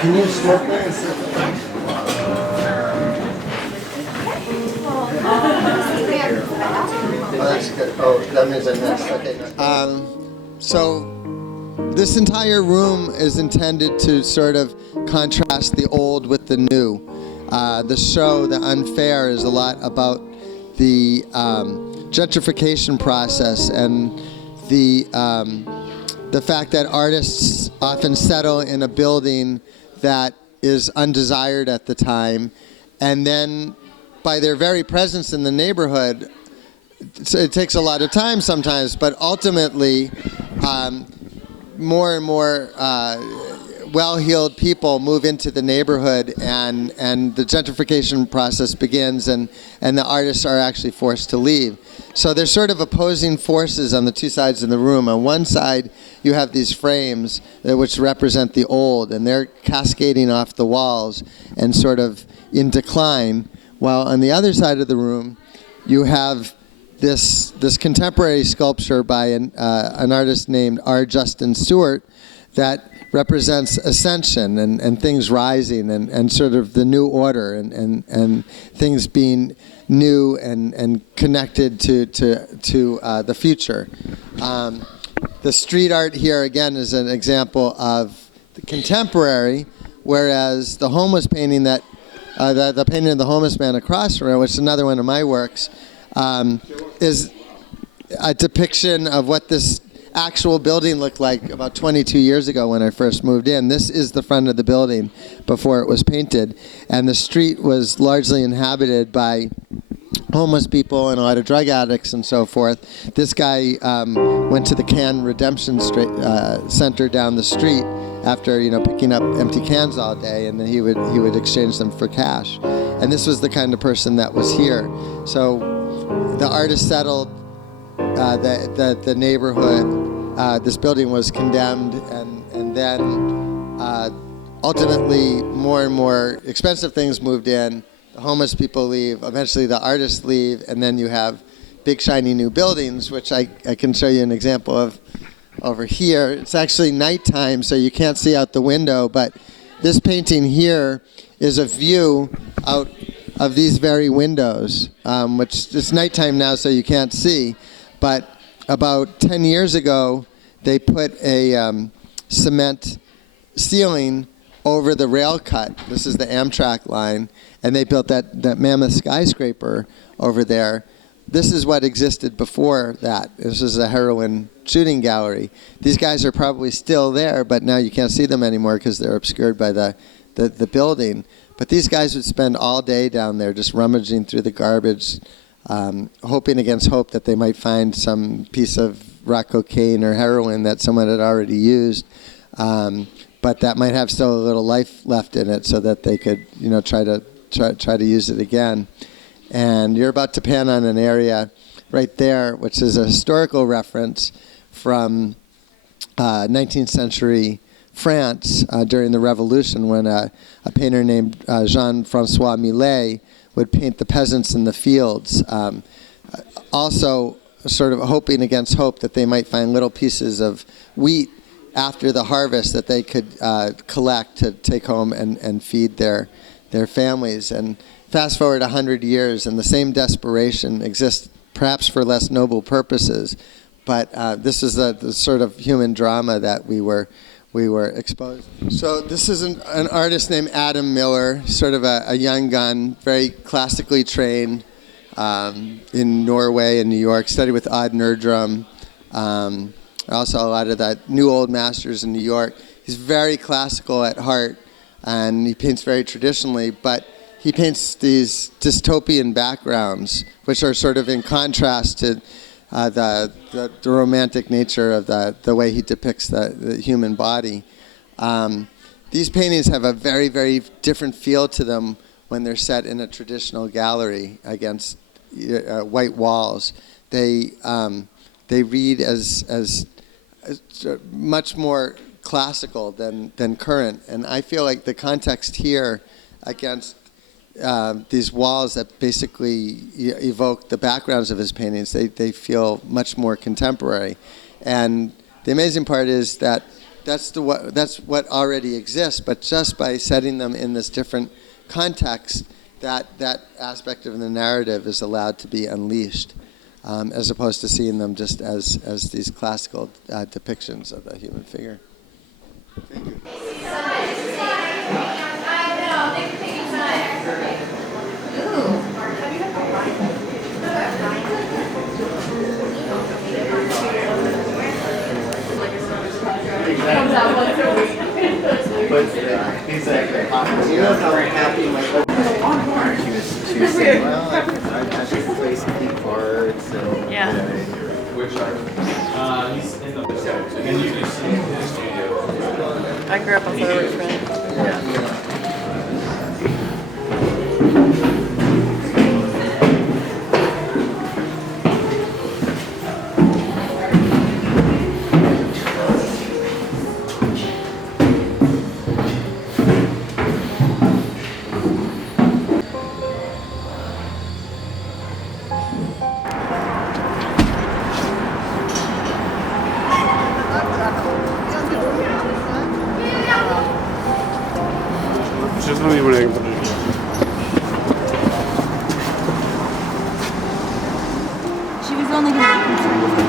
Can you smoke that? Oh, that's good. Oh, that means I missed. Okay. So this entire room is intended to sort of contrast the old with the new. The show, The Unfair, is a lot about the gentrification process and the fact that artists often settle in a building that is undesired at the time, and then by their very presence in the neighborhood, it takes a lot of time sometimes, but ultimately more and more well-heeled people move into the neighborhood, and the gentrification process begins, and the artists are actually forced to leave. So there's sort of opposing forces on the two sides of the room. On one side, you have these frames which represent the old, and they're cascading off the walls and sort of in decline, while on the other side of the room, you have this contemporary sculpture by an artist named R. Justin Stewart that represents ascension and things rising and sort of the new order and things being new and connected to the future. The street art here again is an example of the contemporary, whereas the homeless painting that the painting of the homeless man across from it, which is another one of my works, is a depiction of what this actual building looked like about 22 years ago when I first moved in. This is the front of the building before it was painted, and the street was largely inhabited by homeless people and a lot of drug addicts and so forth. This guy went to the Can Redemption Center down the street after picking up empty cans all day, and then he would exchange them for cash. And this was the kind of person that was here. So the artist settled the neighborhood. This building was condemned, and then ultimately more and more expensive things moved in. The homeless people leave, eventually the artists leave, and then you have big shiny new buildings, which I can show you an example of over here. It's actually nighttime, so you can't see out the window, but this painting here is a view out of these very windows, which it's nighttime now, so you can't see. But about 10 years ago, they put a cement ceiling over the rail cut. This is the Amtrak line, and they built that mammoth skyscraper over there. This is what existed before that. This is a heroin shooting gallery. These guys are probably still there, but now you can't see them anymore because they're obscured by the building. But these guys would spend all day down there just rummaging through the garbage, hoping against hope that they might find some piece of rock cocaine or heroin that someone had already used, but that might have still a little life left in it, so that they could, try to use it again. And you're about to pan on an area right there, which is a historical reference from 19th century France during the Revolution, when a painter named Jean-Francois Millet would paint the peasants in the fields, also sort of hoping against hope that they might find little pieces of wheat after the harvest that they could collect to take home and feed their families. And fast forward 100 years, and the same desperation exists, perhaps for less noble purposes, but this is the sort of human drama that we were exposed. So this is an artist named Adam Miller, sort of a young gun, very classically trained in Norway and New York, studied with Odd Nerdrum, also a lot of the new old masters in New York. He's very classical at heart, and he paints very traditionally, but he paints these dystopian backgrounds, which are sort of in contrast to the romantic nature of the way he depicts the human body. These paintings have a very, very different feel to them when they're set in a traditional gallery against white walls. They read as much more classical than current, and I feel like the context here against these walls that basically evoke the backgrounds of his paintings, they feel much more contemporary. And the amazing part is that that's what already exists. But just by setting them in this different context, that aspect of the narrative is allowed to be unleashed, as opposed to seeing them just as these classical depictions of the human figure. Thank you. Comes out once a week. He's like, you know how happy my she was saying, well, I've had to play some key cards. And, Yeah. Which are, he's in the, and you can see in the studio. I grew up on Florida Richmond. Yeah. 죄송해요, 보내기. She was only going to be concerned with